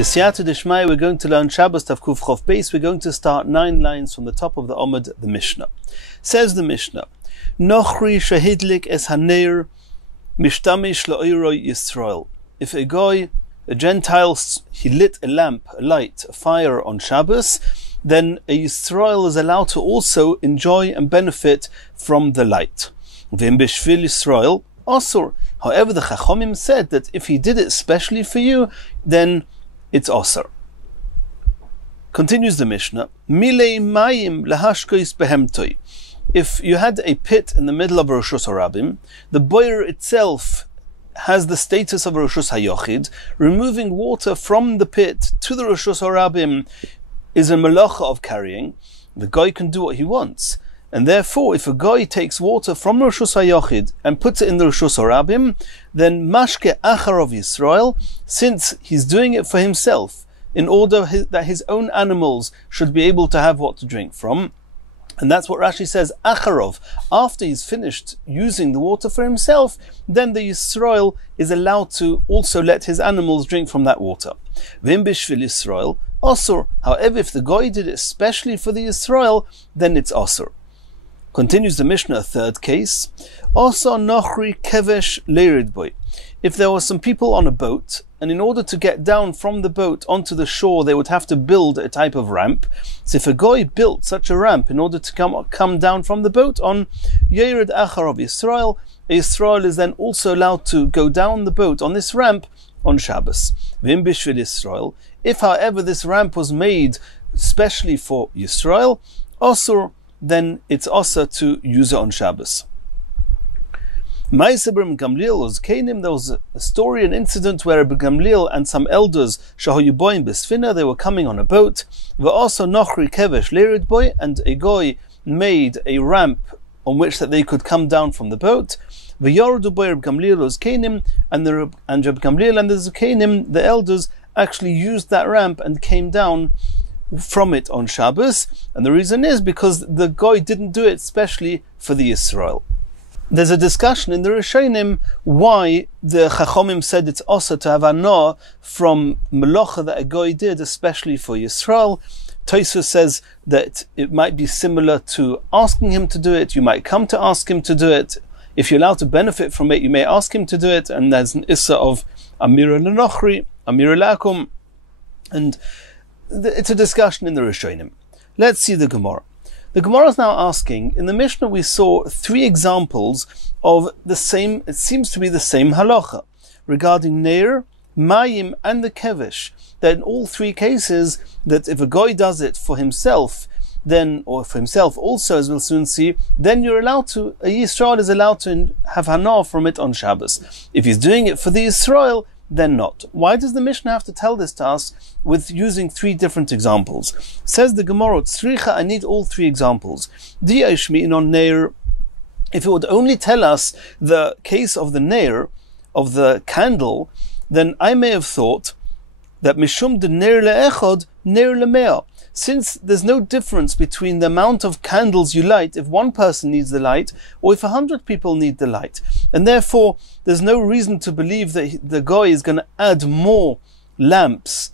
B'siyata d'shmaya, we're going to learn Shabbos Tavkuf Chof Beis. We're going to start 9 lines from the top of the Omid, the Mishnah. Says the Mishnah, Nochri shahidlik es haneir mishtamish la'oiroi Yisrael. If a guy, a Gentile, he lit a lamp, a light, a fire on Shabbos, then a Yisrael is allowed to also enjoy and benefit from the light. V'im b'shvil Yisrael asur. However, the Chachomim said that if he did it specially for you, then it's asur. Continues the Mishnah, Milei mayim lahashkois behemtoi. If you had a pit in the middle of Roshus Harabim, the boiler itself has the status of Roshus Hayochid. Removing water from the pit to the Roshus Harabim is a malacha of carrying. The guy can do what he wants. And therefore, if a guy takes water from Roshus Hayochid and puts it in the Roshus Harabim, then mashke achar of Yisrael, since he's doing it for himself, in order that his own animals should be able to have what to drink from. And that's what Rashi says, acharov. After he's finished using the water for himself, then the Yisrael is allowed to also let his animals drink from that water. Vim bishvil Yisrael asur. However, if the guy did it especially for the Yisrael, then it's asur. Continues the Mishnah, a third case. Also nochri kevesh leirid boy. If there were some people on a boat, and in order to get down from the boat onto the shore, they would have to build a type of ramp. So if a guy built such a ramp in order to come down from the boat on Yered Achar of Yisrael, Yisrael is then also allowed to go down the boat on this ramp on Shabbos. Vim bishvil Yisrael. If, however, this ramp was made specially for Yisrael, asur, then it's also to use it on Shabbos. There was a story, an incident where Gamliel and some elders, they were coming on a boat, and a goy made a ramp on which that they could come down from the boat. And Reb Gamliel and the Zakenim, the elders, actually used that ramp and came down from it on Shabbos, and the reason is because the guy didn't do it specially for the Yisrael. There's a discussion in the Rishonim why the Chachomim said it's also to have anah from melacha that a guy did especially for Yisrael. Tosfos says that it might be similar to asking him to do it. You might come to ask him to do it. If you're allowed to benefit from it, you may ask him to do it, and there's an issa of amira l'nochri, amira l'akum, and it's a discussion in the Rishonim. Let's see the Gemara. The Gemara is now asking, in the Mishnah we saw 3 examples of the same, it seems to be the same halacha, regarding Neir, Mayim and the Kevish, that in all 3 cases, that if a guy does it for himself, then, or for himself also, as we'll soon see, then you're allowed to, a Yisrael is allowed to have hana from it on Shabbos. If he's doing it for the Yisrael, then not. Why does the Mishnah have to tell this to us with using 3 different examples? Says the Gemara, Tzricha, I need all 3 examples. Di'ashmi on Neir, if it would only tell us the case of the Neir, of the candle, then I may have thought that Mishum de Neir le'echod, Neir le'mea. Since there's no difference between the amount of candles you light if one person needs the light or if 100 people need the light, and therefore there's no reason to believe that the guy is going to add more lamps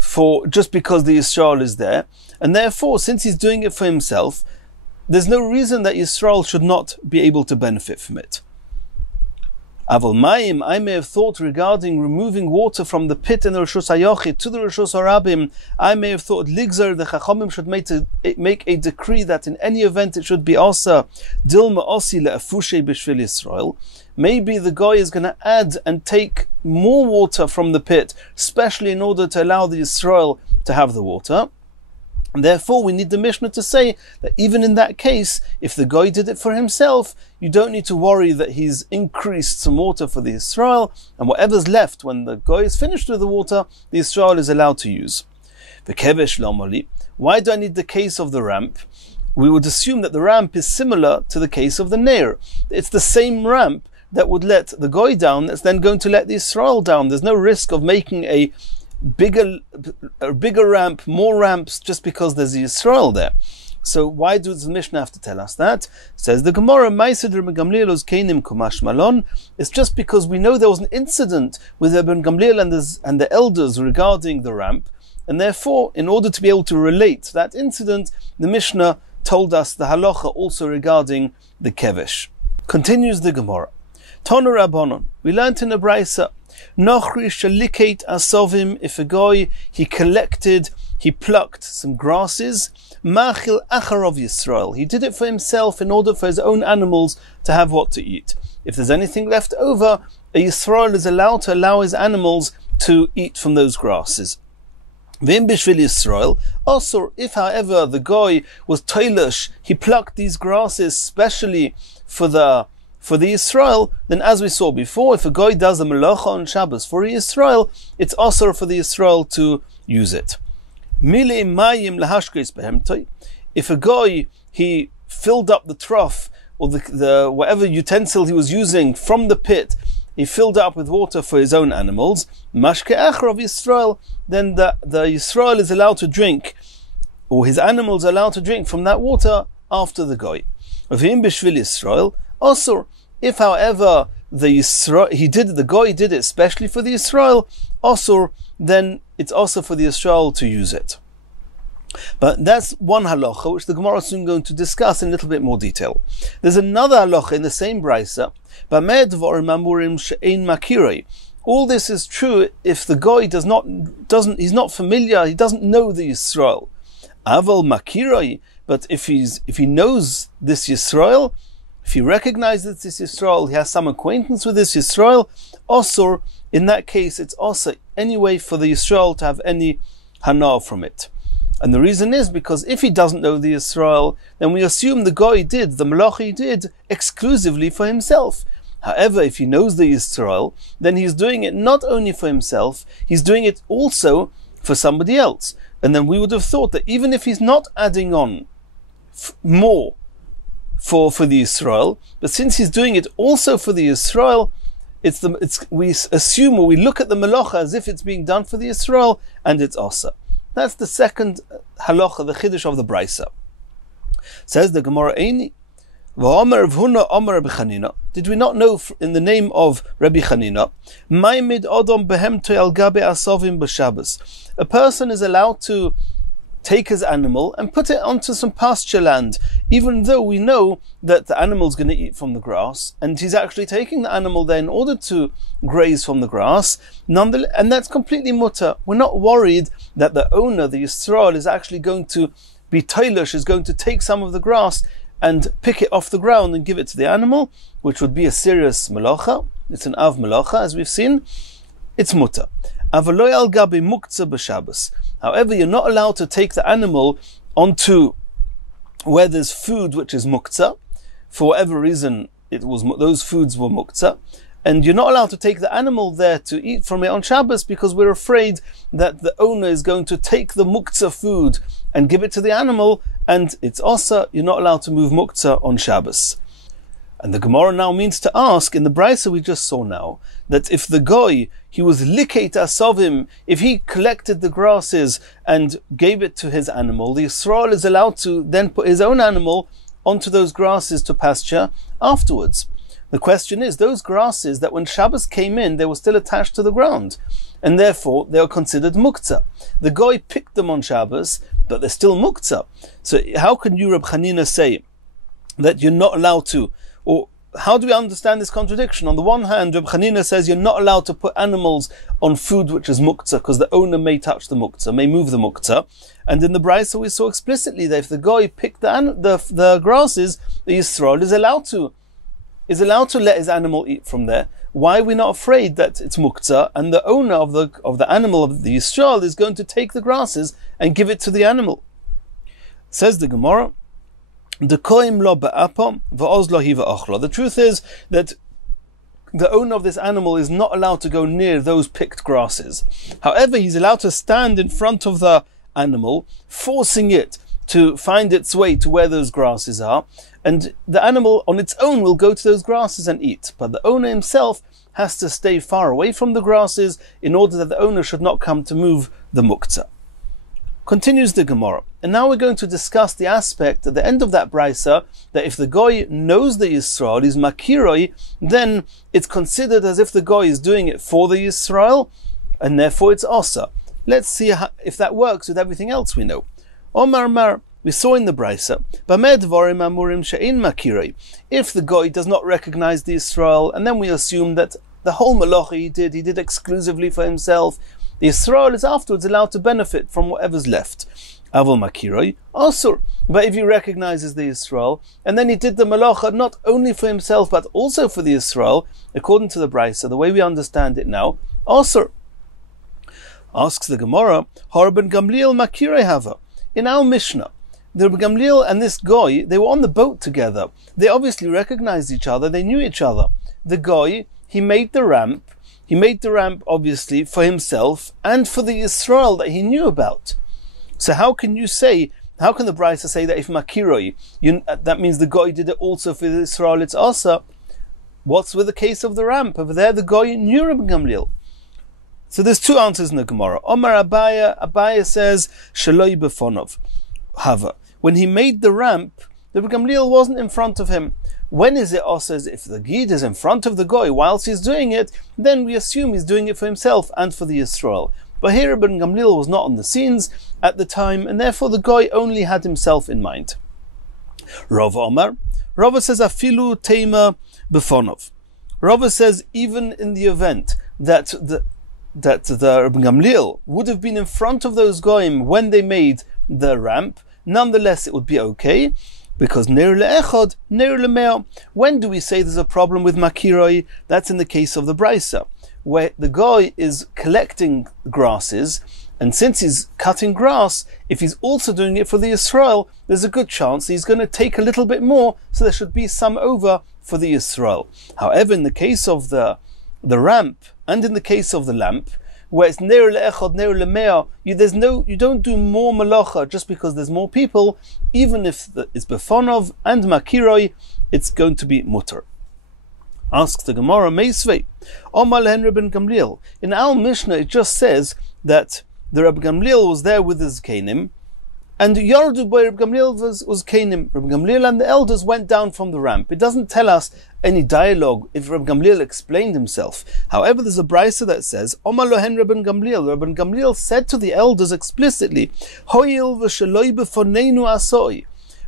for just because the Yisrael is there, and therefore since he's doing it for himself, there's no reason that Yisrael should not be able to benefit from it. Aval Mayim, I may have thought regarding removing water from the pit in the Roshus Hayochid to the Roshus Harabim, I may have thought Ligzer, the Chachomim should make a decree that in any event it should be Asa Dilma Osi le'afushe b'shvil Yisrael. Maybe the guy is going to add and take more water from the pit, especially in order to allow the Yisrael to have the water. And therefore, we need the Mishnah to say that even in that case, if the guy did it for himself, you don't need to worry that he's increased some water for the Yisrael, and whatever's left when the guy is finished with the water, the Yisrael is allowed to use. The kevesh l'amali. Why do I need the case of the ramp? We would assume that the ramp is similar to the case of the Neir. It's the same ramp that would let the guy down that's then going to let the Yisrael down. There's no risk of making a bigger ramp, more ramps, just because there's the Yisrael there. So why does the Mishnah have to tell us that? Says the Gemara, it's just because we know there was an incident with Ibn Gamliel and the elders regarding the ramp, and therefore, in order to be able to relate that incident, the Mishnah told us the halacha also regarding the kevesh. Continues the Gemara. Tonu Rabbanon, we learnt in the Braisa, Nochri shaliket asovim, if a guy, he plucked some grasses, Machil Acharov Yisrael. He did it for himself in order for his own animals to have what to eat. If there's anything left over, a Yisrael is allowed to allow his animals to eat from those grasses. V'im b'shvil Yisrael. Also, if however the guy was toilish, he plucked these grasses specially for the Yisrael, then as we saw before, if a guy does a melacha on Shabbos for a Yisrael, it's also for the Yisrael to use it. If a guy, he filled up the trough or the whatever utensil he was using from the pit, he filled up with water for his own animals, mashke achar of Yisrael, then the Yisrael is allowed to drink, or his animals are allowed to drink from that water after the guy. Of him b'shvil Yisrael, also, if however the guy did it especially for the Yisrael, also, then it's also for the Yisrael to use it. But that's one halacha which the Gemara is soon going to discuss in a little bit more detail. There's another halacha in the same brisa. All this is true if the guy he's not familiar, he doesn't know the Yisrael. Aval makirai, but if he knows this Yisrael, if he recognizes this Yisrael, he has some acquaintance with this Yisrael, also in that case it's also anyway for the Yisrael to have any hana from it. And the reason is because if he doesn't know the Yisrael, then we assume the guy did, the malacha he did, exclusively for himself. However, if he knows the Yisrael, then he's doing it not only for himself, he's doing it also for somebody else. And then we would have thought that even if he's not adding on more for the Yisrael, but since he's doing it also for the Yisrael, we assume, or we look at the malacha as if it's being done for the Yisrael, and it's also. That's the second halacha, the chiddush of the brisa. Says the Gemara, Eini, v'omer v'huna omer Rabbi Chanina. Did we not know in the name of Rabbi Chanina, Ma'imid odom behemto al gabe asovim b'Shabbos? A person is allowed to take his animal and put it onto some pasture land, even though we know that the animal's going to eat from the grass, and he's actually taking the animal there in order to graze from the grass, and that's completely mutter. We're not worried that the owner, the Yisrael, is actually going to be toilish, is going to take some of the grass and pick it off the ground and give it to the animal, which would be a serious melacha. It's an av melacha, as we've seen. It's mutter. However, you're not allowed to take the animal onto where there's food which is muktzah. For whatever reason, those foods were muktzah, and you're not allowed to take the animal there to eat from it on Shabbos because we're afraid that the owner is going to take the muktzah food and give it to the animal, and it's also you're not allowed to move muktzah on Shabbos. And the Gemara now means to ask, in the brisa we just saw now, that if the guy, he was liket asovim, if he collected the grasses and gave it to his animal, the Yisrael is allowed to then put his own animal onto those grasses to pasture afterwards. The question is, those grasses that when Shabbos came in, they were still attached to the ground, and therefore they are considered muktzah. The guy picked them on Shabbos, but they're still muktzah. So how can you, Reb Chanina, say that you're not allowed to? Or how do we understand this contradiction? On the one hand, Reb Chanina says you're not allowed to put animals on food which is muktzah because the owner may touch the muktzah, may move the muktzah. And in the brisa we saw explicitly that if the guy picked the grasses, the Yisrael is allowed to let his animal eat from there. Why are we not afraid that it's muktzah and the owner of the animal, of the Yisrael, is going to take the grasses and give it to the animal? Says the Gemara, the truth is that the owner of this animal is not allowed to go near those picked grasses. However, he's allowed to stand in front of the animal, forcing it to find its way to where those grasses are, and the animal on its own will go to those grasses and eat. But the owner himself has to stay far away from the grasses in order that the owner should not come to move the muktzah. Continues the Gemara, and now we're going to discuss the aspect at the end of that brisa that if the goy knows the Yisrael is makiroi, then it's considered as if the goy is doing it for the Yisrael, and therefore it's osa. Let's see if that works with everything else we know. Omar Mar, we saw in the brisa, if the goy does not recognize the Yisrael, and then we assume that the whole malacha he did exclusively for himself, the Yisrael is afterwards allowed to benefit from whatever's left. Avol makiroi, asur. But if he recognizes the Yisrael, and then he did the malacha not only for himself but also for the Yisrael, according to the brisa, the way we understand it now, asur. Asks the Gemara, Harben Gamliel makiroi hava. In our Mishnah, the Gamliel and this goy, they were on the boat together. They obviously recognized each other, they knew each other. The goy, he made the ramp obviously for himself and for the Yisrael that he knew about. So how can the Brisa say that if makiroi, that means the goy did it also for the Yisrael, it's asa? What's with the case of the ramp? Over there the goy knew Rabbi Gamliel. So there's two answers in the Gemara. Omar Abaya says, Shaloi befonov hava. When he made the ramp, Rabbi Gamliel wasn't in front of him. When is it also as if the Gid is in front of the goy whilst he's doing it, then we assume he's doing it for himself and for the Yisrael. But here Rabbi Gamliel was not on the scenes at the time, and therefore the goy only had himself in mind. Rava Omar. Rava says, Afilu teima befonov. Rava says, even in the event that the Rabbi Gamliel would have been in front of those goyim when they made the ramp, nonetheless it would be okay. Because Neir le'echod, Neir le'meo. When do we say there's a problem with makiroi? That's in the case of the brisa, where the goy is collecting grasses, and since he's cutting grass, if he's also doing it for the Yisrael, there's a good chance he's going to take a little bit more, so there should be some over for the Yisrael. However, in the case of the ramp, and in the case of the lamp, where it's neir le'echod, neir le'mea, you don't do more malacha just because there's more people. Even if it's befonov and makiroi, it's going to be mutter. Asks the Gemara, Meisvei, Omar lehen Rabbi Gamliel. In our Mishnah, it just says that the Rabbi Gamliel was there with his kenim, and Yardu by Rabbi Gamliel was kenim. Rabbi Gamliel and the elders went down from the ramp. It doesn't tell us any dialogue if Rabbi Gamliel explained himself. However, there's a brisa that says, Omar lohen Rabbi Gamliel. Rabbi Gamliel said to the elders explicitly, Hoyil v'shaloi b'foneinu asoi.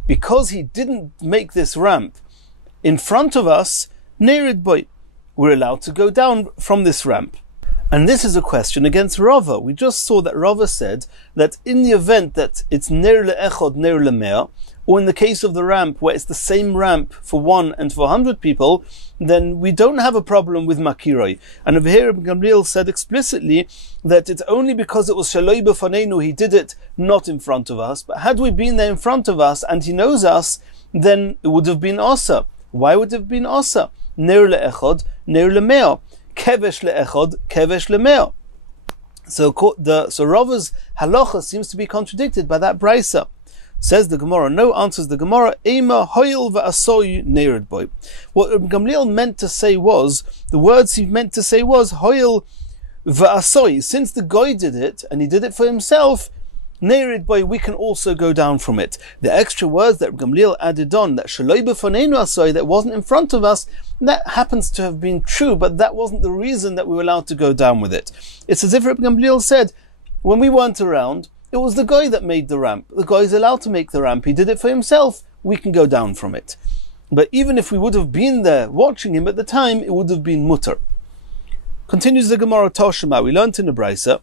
Because he didn't make this ramp in front of us, nerid boy, we're allowed to go down from this ramp. And this is a question against Rava. We just saw that Rava said that in the event that it's ner le'echod, ner le'mea, or in the case of the ramp where it's the same ramp for 1 and for 100 people, then we don't have a problem with makiroi. And over here, Rabbi Gamliel said explicitly that it's only because it was shaloi b'fanenu, he did it not in front of us. But had we been there in front of us and he knows us, then it would have been osa. Why would it have been osa? Ner le'echod, ner le'mea. Kevesh le'echod, kevesh le'meo. So Rava's halacha seems to be contradicted by that brisa. Says the Gemara, no, answers the Gemara, Ema hoyil v'asoy nered boy. What Gamliel meant to say was, the words he meant to say was, hoyil v'asoy, since the goy did it, and he did it for himself, nered boy, we can also go down from it. The extra words that Gamliel added on, that shaloi b'foneinu asoy, that wasn't in front of us, that happens to have been true, but that wasn't the reason that we were allowed to go down with it. It's as if Rabbi Gamliel said, when we weren't around, it was the guy that made the ramp. The guy is allowed to make the ramp. He did it for himself. We can go down from it. But even if we would have been there watching him at the time, it would have been mutter. Continues the Gemara Toshima. We learnt in the Brisa,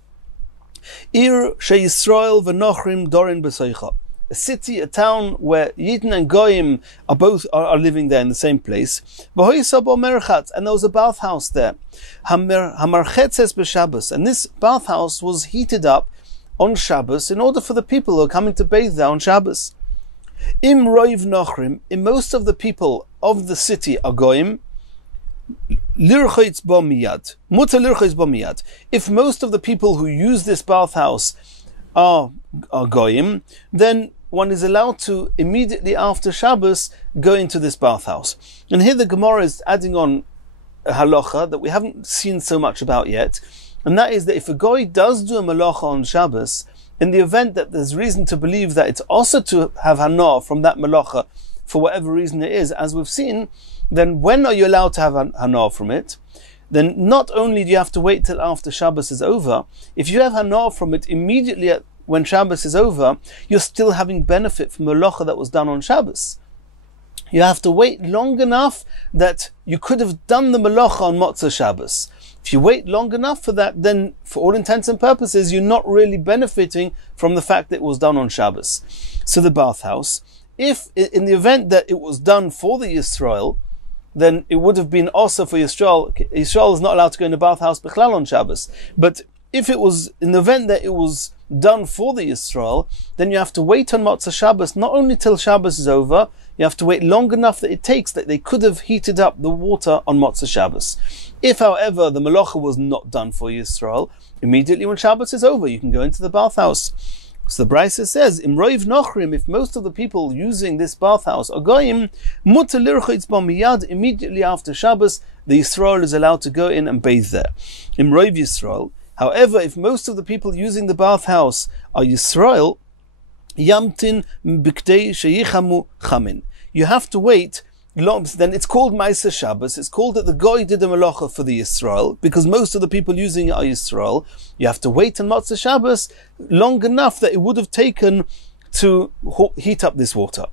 Ir sheYisrael v'nochrim dorin b'soicha. A city, a town where Yidden and Goyim are living there in the same place. And there was a bathhouse there. Hamarchetzes b'Shabbos. And this bathhouse was heated up on Shabbos in order for the people who are coming to bathe there on Shabbos. Im roiv nochrim. In most of the people of the city are Goyim. Lirchoitz bo miyad. Mutter lirchoitz bo miyad. If most of the people who use this bathhouse are Goyim, then one is allowed to immediately after Shabbos go into this bathhouse. And here the Gemara is adding on a halacha that we haven't seen so much about yet, and that is that if a goy does do a malacha on Shabbos, in the event that there's reason to believe that it's also to have hana from that melacha, for whatever reason it is, as we've seen, then when are you allowed to have hana from it? Then not only do you have to wait till after Shabbos is over, if you have hana from it immediately when Shabbos is over, you're still having benefit from melacha that was done on Shabbos. You have to wait long enough that you could have done the melacha on Motzei Shabbos. If you wait long enough for that, then for all intents and purposes, you're not really benefiting from the fact that it was done on Shabbos. So the bathhouse, if in the event that it was done for the Yisrael, then it would have been also for Yisrael. Yisrael is not allowed to go in the bathhouse b'chlal on Shabbos. But if it was in the event that it was done for the Yisrael, then you have to wait on Motzei Shabbos, not only till Shabbos is over, you have to wait long enough that it takes that they could have heated up the water on Motzei Shabbos. If, however, the melacha was not done for Yisrael, immediately when Shabbos is over, you can go into the bathhouse. So the Brisa says, Im roiv nochrim, if most of the people using this bathhouse are goyim, mutar lirchitz ba miyad, immediately after Shabbos, the Yisrael is allowed to go in and bathe there. Im roiv Yisrael. However, if most of the people using the bathhouse are Yisrael, yamtin b'kdei sheyichamu chamin. You have to wait. Then it's called Ma'aser Shabbos. It's called that the Goy did the melacha for the Yisrael, because most of the people using it are Yisrael. You have to wait on Motzei Shabbos long enough that it would have taken to heat up this water.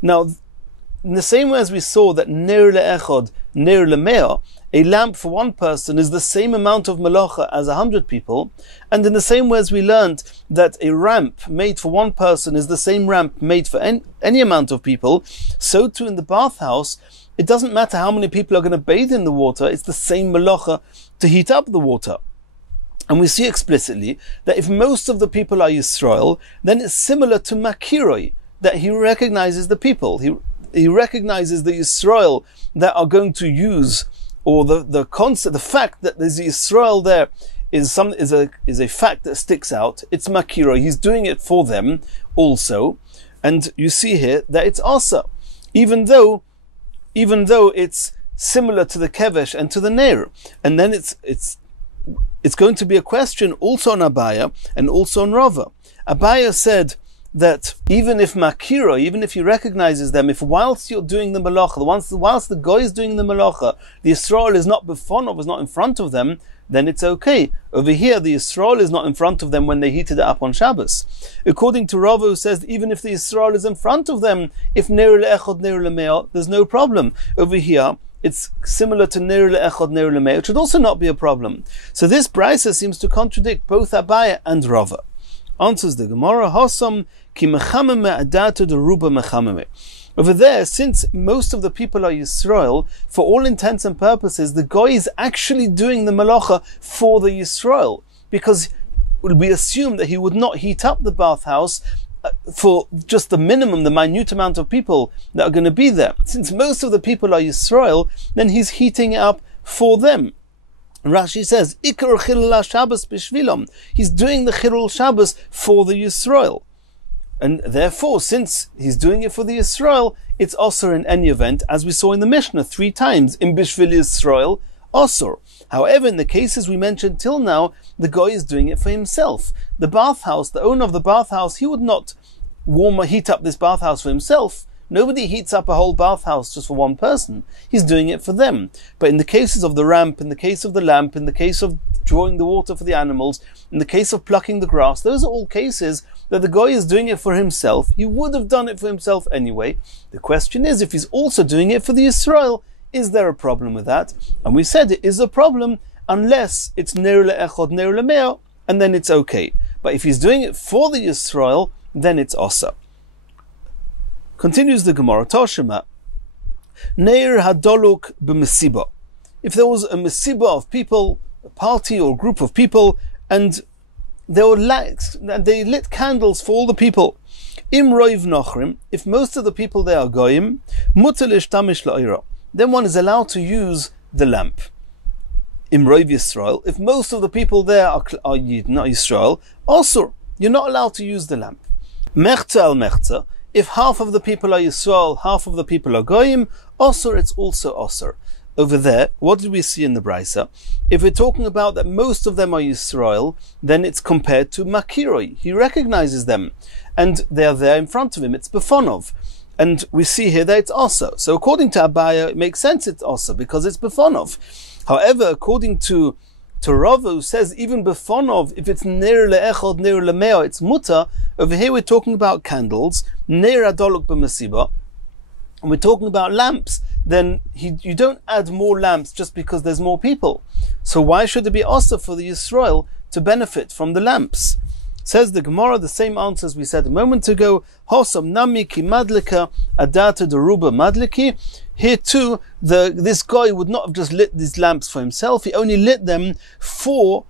Now, in the same way as we saw that Ner le'echod, Ner le'mea, a lamp for one person is the same amount of melacha as 100 people, and in the same way as we learned that a ramp made for one person is the same ramp made for any amount of people, so too in the bathhouse, it doesn't matter how many people are going to bathe in the water, it's the same melacha to heat up the water. And we see explicitly that if most of the people are Yisrael, then it's similar to Makiroi, that he recognizes the people. He recognizes the Yisrael that are going to use, or the concept, the fact that there's Yisrael there is a fact that sticks out. It's Makira. He's doing it for them also, and you see here that it's also, even though it's similar to the kevesh and to the ner, and then it's going to be a question also on Abaya and also on Rava. Abaya said that even if Makira, even if he recognizes them, if whilst you're doing the melacha, whilst the guy is doing the melacha, the Yisrael is not befonov, is not in front of them, then it's okay. Over here, the Yisrael is not in front of them when they heated it up on Shabbos. According to Rava, who says even if the Yisrael is in front of them, if ner le'echod, ner le'mea, there's no problem. Over here, it's similar to ner le'echod, ner le'mea, it should also not be a problem. So this brisa seems to contradict both Abaya and Rava. Answers the Gemara, Hosam ki mechamem me'adatu de ruba mechameme. Over there, since most of the people are Yisrael, for all intents and purposes, the Goy is actually doing the melacha for the Yisrael, because we assume that he would not heat up the bathhouse for just the minimum, the minute amount of people that are going to be there. Since most of the people are Yisrael, then he's heating it up for them. Rashi says, Ikar Chilul Shabbos b'shvilom. He's doing the Chilul Shabbos for the Yisrael. And therefore, since he's doing it for the Yisrael, it's also in any event, as we saw in the Mishnah 3 times, in Bishvil Yisrael, also. However, in the cases we mentioned till now, the guy is doing it for himself. The bathhouse, the owner of the bathhouse, he would not heat up this bathhouse for himself. Nobody heats up a whole bathhouse just for one person. He's doing it for them. But in the cases of the ramp, in the case of the lamp, in the case of drawing the water for the animals, in the case of plucking the grass, those are all cases that the guy is doing it for himself. He would have done it for himself anyway. The question is, if he's also doing it for the Yisrael, is there a problem with that? And we said it is a problem unless it's ner le'echod, ner le'mea, and then it's okay. But if he's doing it for the Yisrael, then it's also. Continues the Gemara, Toshima, Neir hadoluk b'mesiba. If there was a mesiba of people, a party or a group of people, and they lit candles for all the people. Im roiv nochrim, if most of the people there are goyim, mutar l'shtamish la'ira, then one is allowed to use the lamp. Im roiv Yisrael, if most of the people there are Yid, not Yisrael, also, you're not allowed to use the lamp. Mechza al mechza, if half of the people are Yisrael, half of the people are Goyim, Osir, it's also Osir. over there, what did we see in the Brisa? If we're talking about that most of them are Yisrael, then it's compared to Makiroi. He recognizes them, and they are there in front of him. It's Befonov. And we see here that it's also. So according to Abaya, it makes sense it's also, because it's Befonov. However, according to Rava, who says even Befonov, if it's Ner le'echod, Ner le'meo, it's muta. Over here we're talking about candles, Ner adoluk b'masiba, and we're talking about lamps. Then you don't add more lamps just because there's more people. So why should it be also for the Yisrael to benefit from the lamps? Says the Gemara, the same answer as we said a moment ago. Hosam nami ki madlika adata deruba madliki. Here too, this guy would not have just lit these lamps for himself. He only lit them for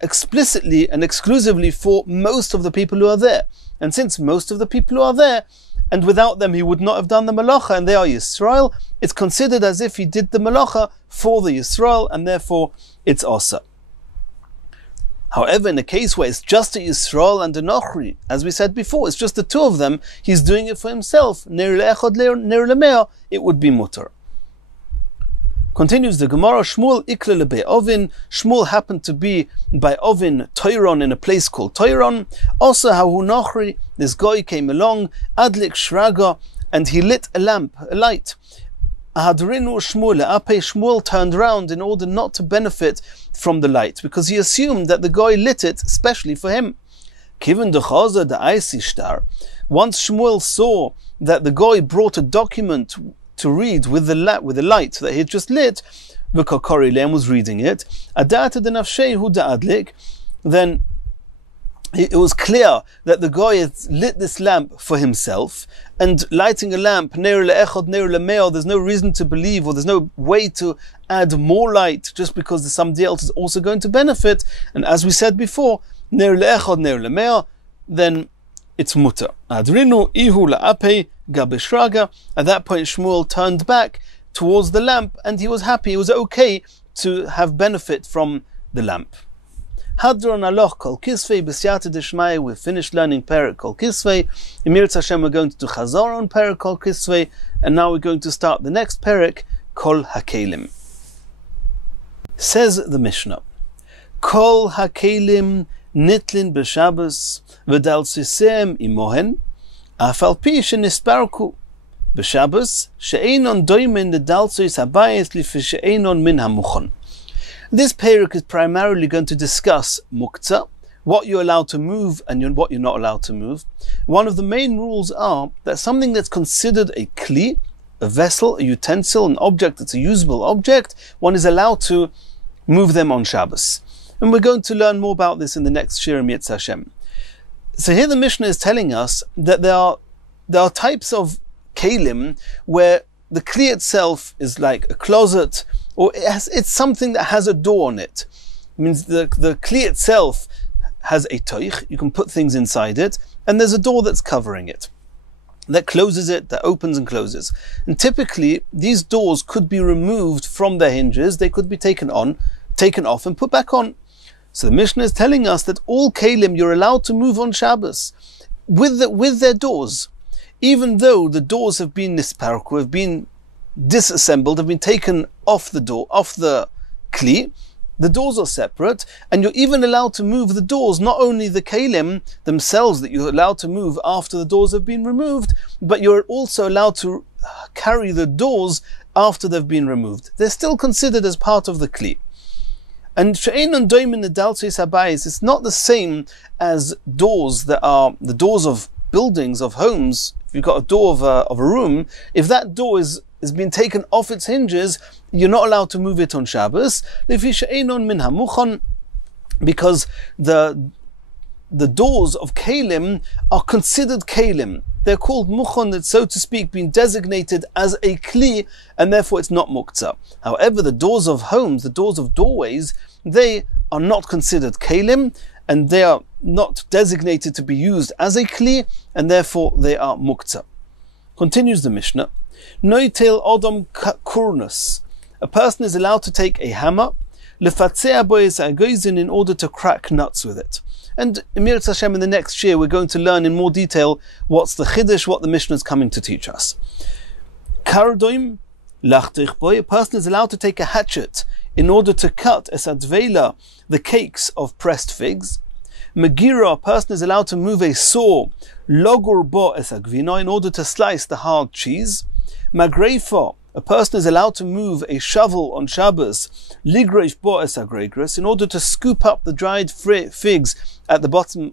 explicitly and exclusively for most of the people who are there. And since most of the people who are there, and without them he would not have done the malacha, and they are Yisrael, it's considered as if he did the malacha for the Yisrael, and therefore it's asa. However, in a case where it's just a Yisrael and a Nochri, as we said before, it's just the two of them, he's doing it for himself, Ner le'echod, Ner le'meo, it would be mutar. Continues the Gemara, Shmuel ikle lebe Ovin. Shmuel happened to be by Ovin, Toiron, in a place called Toiron. Also, Hahu Nochri, this guy came along, Adlik Shraga, and he lit a lamp, a light. Ahadrinu Shmuel le'ape. Shmuel turned round in order not to benefit from the light, because he assumed that the guy lit it especially for him. Kiven dechaza the Eisi star. Once Shmuel saw that the guy brought a document to read with the light that he had just lit, and was reading it, then it was clear that the guy had lit this lamp for himself, and lighting a lamp, there's no reason to believe, or there's no way to add more light just because somebody else is also going to benefit. And as we said before, then it's mutter. At that point Shmuel turned back towards the lamp, and he was happy. It was okay to have benefit from the lamp. Hadron aloch kol kisvei b'siyata d'shmaya. We've finished learning Perek kol kisvei. Emir Hashem, we're going to do Chazor on Perek kol kisvei, and now we're going to start the next Perek, kol hakelim. Says the Mishnah, kol hakelim nitlin b'Shabbos v'dalsisem imohen afal pi shenisparku b'Shabbos she'einon doimen l'dalsis habayis lifi she'einon min hamuchon. This perek is primarily going to discuss muktzah, what you're allowed to move and what you're not allowed to move. One of the main rules are that something that's considered a kli, a vessel, a utensil, an object that's a usable object, one is allowed to move them on Shabbos. And we're going to learn more about this in the next Shiurim Yetz Hashem. So here the Mishnah is telling us that there are types of kelim where the kli itself is like a closet, or it's something that has a door on it. It means the kli itself has a toich, you can put things inside it, and there's a door that's covering it, that closes it, that opens and closes. And typically, these doors could be removed from their hinges, they could be taken off and put back on. So the Mishnah is telling us that all kelim you're allowed to move on Shabbos with their doors, even though the doors have been nisparku, have been disassembled, have been taken off the door, off the kli. The doors are separate, and you're even allowed to move the doors, not only the kelim themselves that you're allowed to move after the doors have been removed, but you're also allowed to carry the doors after they've been removed. They're still considered as part of the kli. And she'einon doimen l'dalsis habayis, it's not the same as doors that are the doors of buildings, of homes. If you've got a door of a room, if that door has been taken off its hinges, you're not allowed to move it on Shabbos, because the doors of kelim are considered kelim. They're called muchon, it's so to speak been designated as a kli, and therefore it's not muktzah. However, the doors of homes, the doors of doorways, they are not considered kelim, and they are not designated to be used as a kli, and therefore they are muktzah. Continues the Mishnah. Noitel odom kurnus. A person is allowed to take a hammer, lefatzea boyes agoizin, in order to crack nuts with it. And Emir Hashem, in the next year, we're going to learn in more detail what's the chiddush, what the Mishnah is coming to teach us. Kardoim Lachtich boy, a person is allowed to take a hatchet in order to cut esadvela, the cakes of pressed figs. Megira, a person is allowed to move a saw, logur bo esagvino, in order to slice the hard cheese. Magrefa, a person is allowed to move a shovel on Shabbos, ligreif bo esagregres, in order to scoop up the dried figs at the bottom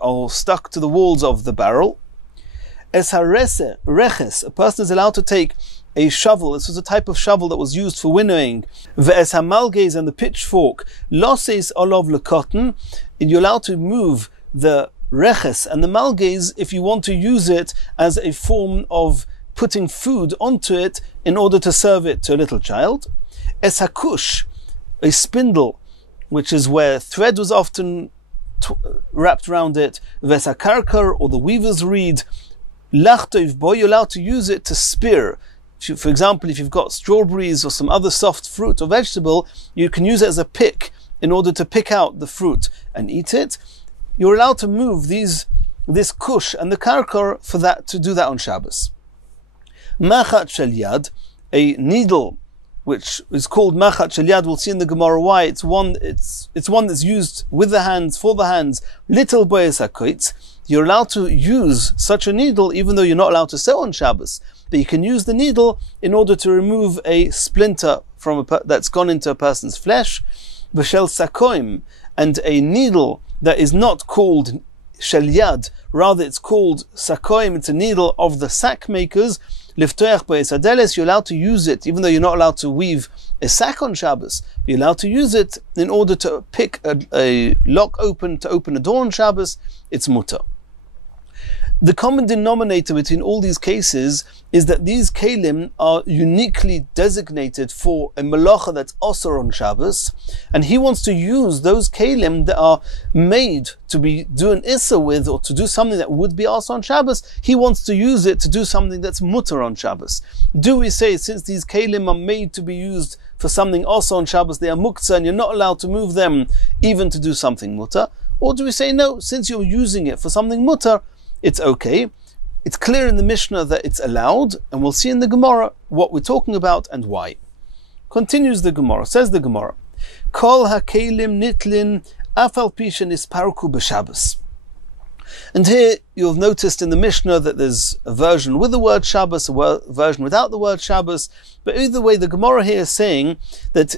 or stuck to the walls of the barrel. Esharese, reches, a person is allowed to take a shovel. This was a type of shovel that was used for winnowing. Ve'es hamalges, and the pitchfork, loses olov lekotten, and you're allowed to move the reches and the malges if you want to use it as a form of putting food onto it in order to serve it to a little child. Es hakush, a spindle, which is where thread was often wrapped around it. Ves hakarkar, or the weaver's reed. Lachtov boy, you're allowed to use it to spear. For example, if you've got strawberries or some other soft fruit or vegetable, you can use it as a pick in order to pick out the fruit and eat it. You're allowed to move this kush and the karkar for that, to do that on Shabbos. Machat shel yad, a needle which is called machat shel yad. We'll see in the Gemara why. It's one that's used with the hands, for the hands. Little boyes hakoitz. You're allowed to use such a needle even though you're not allowed to sew on Shabbos. But you can use the needle in order to remove a splinter from that's gone into a person's flesh. B'shel sakoim, and a needle that is not called shel yad, rather it's called sakoim. It's a needle of the sack makers. Liftoach b'esadeles, you're allowed to use it even though you're not allowed to weave a sack on Shabbos. But you're allowed to use it in order to pick a lock open, to open a door on Shabbos. It's mutter. The common denominator between all these cases is that these kelim are uniquely designated for a malacha that's osur on Shabbos, and he wants to use those kelim that are made to be doing issa with, or to do something that would be osur on Shabbos. He wants to use it to do something that's mutter on Shabbos. Do we say, since these kelim are made to be used for something osur on Shabbos, they are muktzah and you're not allowed to move them even to do something mutter? Or do we say, no, since you're using it for something mutter, it's okay? It's clear in the Mishnah that it's allowed, and we'll see in the Gemara what we're talking about and why. Continues the Gemara, says the Gemara, Kol hakelim nitlin afal pishen isparku b'Shabbos. And here you've noticed in the Mishnah that there's a version with the word Shabbos, a version without the word Shabbos, but either way the Gemara here is saying that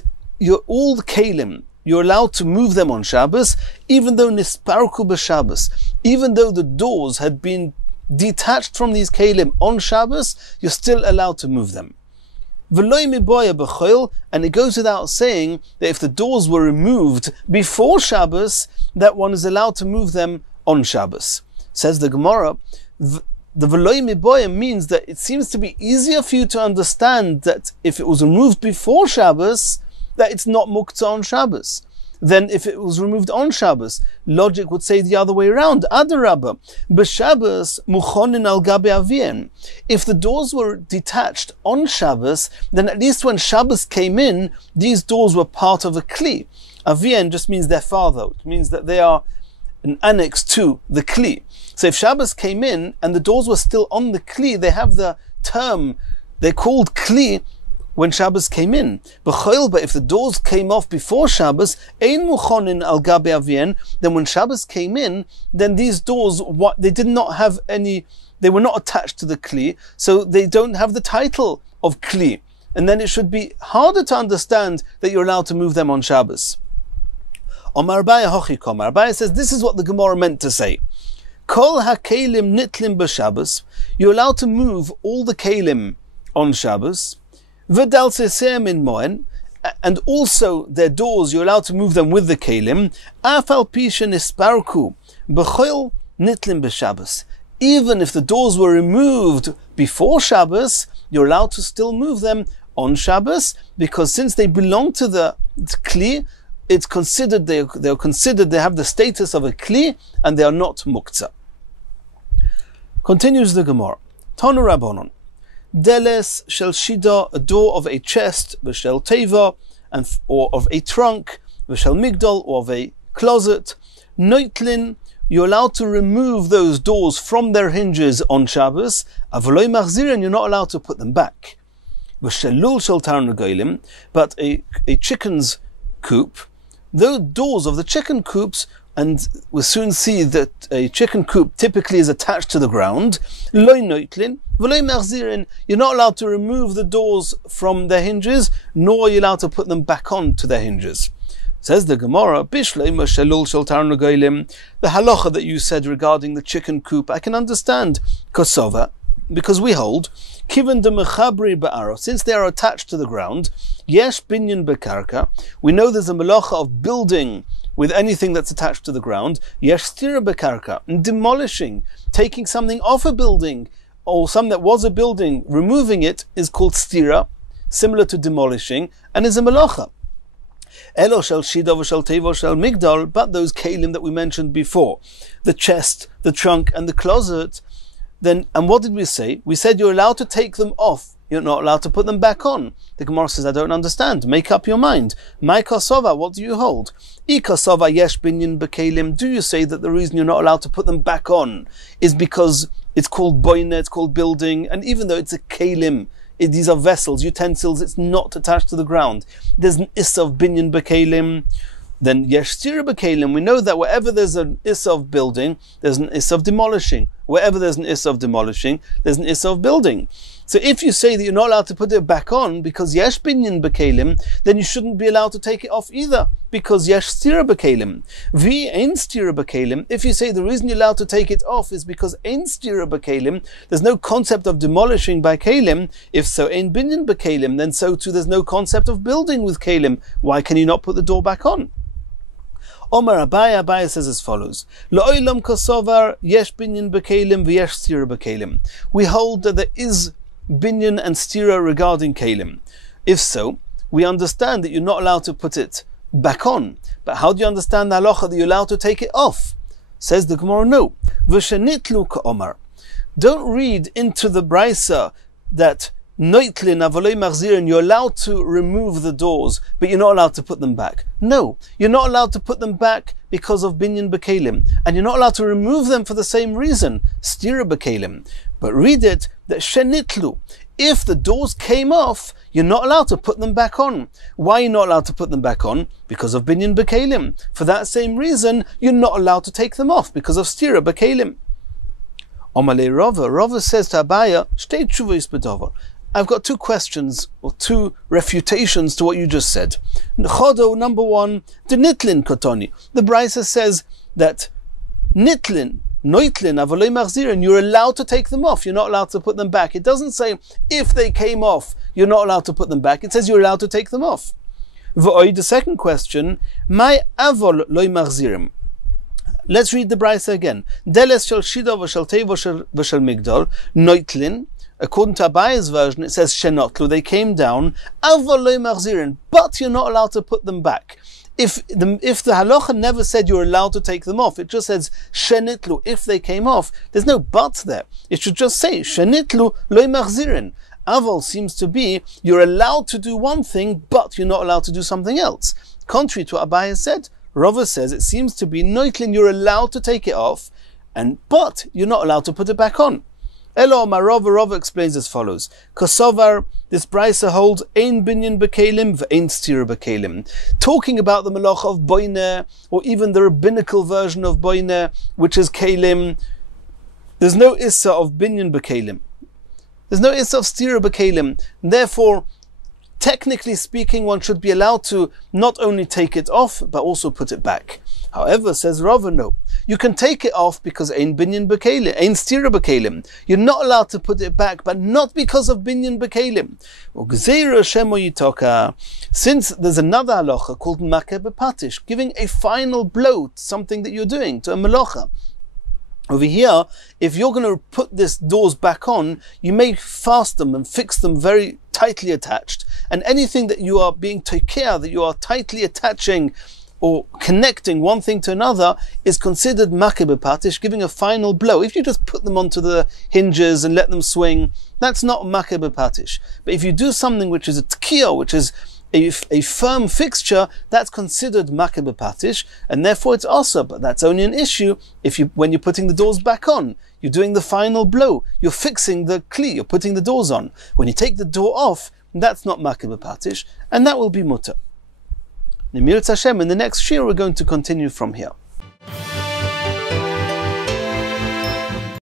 all the kelim, you're allowed to move them on Shabbos, even though nisparku b'Shabbos, even though the doors had been detached from these kelim on Shabbos, you're still allowed to move them. V'loi miboya b'choil, and it goes without saying that if the doors were removed before Shabbos, that one is allowed to move them on Shabbos. Says the Gemara, the v'loi miboya means that it seems to be easier for you to understand that if it was removed before Shabbos, that it's not muktzah on Shabbos. Then if it was removed on Shabbos, logic would say the other way around. Adarabba, b'Shabbos muchonin al gabe avien. If the doors were detached on Shabbos, then at least when Shabbos came in, these doors were part of a kli. Avien just means their father. It means that they are an annex to the kli. So if Shabbos came in and the doors were still on the kli, they have the term, they're called kli, when Shabbos came in. But if the doors came off before Shabbos, ein muchonin al gabe avien, then when Shabbos came in, then these doors, they did not have any, they were not attached to the kli, so they don't have the title of kli. And then it should be harder to understand that you're allowed to move them on Shabbos. Omar Abaye hochikom. Abaye says this is what the Gemara meant to say. Kol ha-kelim nitlim b'Shabbos. You're allowed to move all the kelim on Shabbos. V'dal sesem in moen, and also their doors, you're allowed to move them with the kelim. Afal pishen isparku b'choil nitlim b'Shabbos. Even if the doors were removed before Shabbos, you're allowed to still move them on Shabbos, because since they belong to the kli, it's considered they have the status of a kli, and they are not muktzah. Continues the Gemara. Tanu Rabbanon. Deles shel shida, a door of a chest, v'shel teva, or of a trunk, v'shel migdal, or of a closet. Noitlin, you're allowed to remove those doors from their hinges on Shabbos. Avoloi machzirin, you're not allowed to put them back. v'shelul shel tarnagolim, but a chicken's coop, the doors of the chicken coops, and we'll soon see that a chicken coop typically is attached to the ground. Loy noitlin, v'loy machzirin. You're not allowed to remove the doors from their hinges, nor are you allowed to put them back on to their hinges. Says the Gemara, Bishleima shelul shel tarnagolim. The halacha that you said regarding the chicken coop, I can understand. Kosova, because we hold, kiven de mechabri ba'aro, since they are attached to the ground, yesh binyan bekarka, we know there's a melacha of building with anything that's attached to the ground, yesh stira bekarka, demolishing, taking something off a building, or something that was a building, removing it is called stira, similar to demolishing, and is a melacha. Elo shel shida v'shel teva shel migdal, but those kalim that we mentioned before, the chest, the trunk, and the closet, then, and what did we say? We said you're allowed to take them off. You're not allowed to put them back on. The Gemara says, I don't understand. Make up your mind. My kasova, what do you hold? I kasova yesh binyan bekalim. Do you say that the reason you're not allowed to put them back on is because it's called boine, it's called building, and even though it's a kalim, these are vessels, utensils, it's not attached to the ground. There's an issa of binyan bekalim. Then yesh stira bekalim. We know that wherever there's an issa of building, there's an issa of demolishing. Wherever there's an issa of demolishing, there's an issa of building. So if you say that you're not allowed to put it back on because yesh binyan bekalim, then you shouldn't be allowed to take it off either because yesh stira bekalim. Vi ein stira bekalim. If you say the reason you're allowed to take it off is because ein stira bekalim, there's no concept of demolishing by kalim. If so, ein binyan bekalim, then so too there's no concept of building with kalim. Why can you not put the door back on? Omar Abaya says as follows: Lo'olam kosovar yesh binyan bekalim v'yesh stira bekalim. We hold that there is binyan and stira regarding kalim. If so, we understand that you're not allowed to put it back on. But how do you understand the halacha that you're allowed to take it off? Says the Gemara, no. V'shenitlu ka'omar. Don't read into the brisa that noitlin avolei machzirin, you're allowed to remove the doors, but you're not allowed to put them back. No, you're not allowed to put them back because of binyan bekalim, and you're not allowed to remove them for the same reason, stira bekalim. But read it that shenitlu, if the doors came off, you're not allowed to put them back on. Why are you not allowed to put them back on? Because of binyan bekalim. For that same reason, you're not allowed to take them off because of stira bekalim. Omale Rava says to Abaya, shtei tshuvos b'davar. I've got two questions or two refutations to what you just said. Chodo, number one, the nitlin kotoni. The brisa says that nitlin, noitlin, avolei machzirin, you're allowed to take them off. You're not allowed to put them back. It doesn't say if they came off, you're not allowed to put them back. It says you're allowed to take them off. V'oi, the second question, my avol loy machzirim. Let's read the brisa again. Deles shel shida v'shel teva v'shel migdal, noitlin. According to Abaya's version, it says shenotlu, they came down, avolei machzirin, but you're not allowed to put them back. If the halacha never said you're allowed to take them off, it just says shenitlu, if they came off, there's no but there. It should just say shenitlu loy machzirin. Avol seems to be you're allowed to do one thing, but you're not allowed to do something else. Contrary to what Abaya said, Rava says it seems to be noitlin, you're allowed to take it off, but you're not allowed to put it back on. Elo Rava explains as follows: Kosovar, this brisa holds ein binyan bekalim v'ein stira bekalim, talking about the malacha of boine, or even the rabbinical version of boine, which is kalim. There's no issa of binyan bekalim. There's no issa of stira bekalim. Therefore, technically speaking, one should be allowed to not only take it off, but also put it back. However, says Rava, no. You can take it off because ein binyan bekalim, ein stira bekalim. You're not allowed to put it back, but not because of binyan bekalim. Since there's another halacha called makeh bepatish, giving a final blow to something that you're doing, to a melacha. Over here, if you're going to put these doors back on, you may fast them and fix them very tightly attached. And anything that you are being take care, that you are tightly attaching or connecting one thing to another, is considered makeh bepatish, giving a final blow. If you just put them onto the hinges and let them swing, that's not makeh bepatish. But if you do something which is a tkiyah, which is a firm fixture, that's considered makeh bepatish, and therefore it's also, but that's only an issue when you're putting the doors back on. You're doing the final blow. You're fixing the kli. You're putting the doors on. When you take the door off, that's not makeh b'patish, and that will be mutter. Nimirtz Hashem, in the next shiur we're going to continue from here.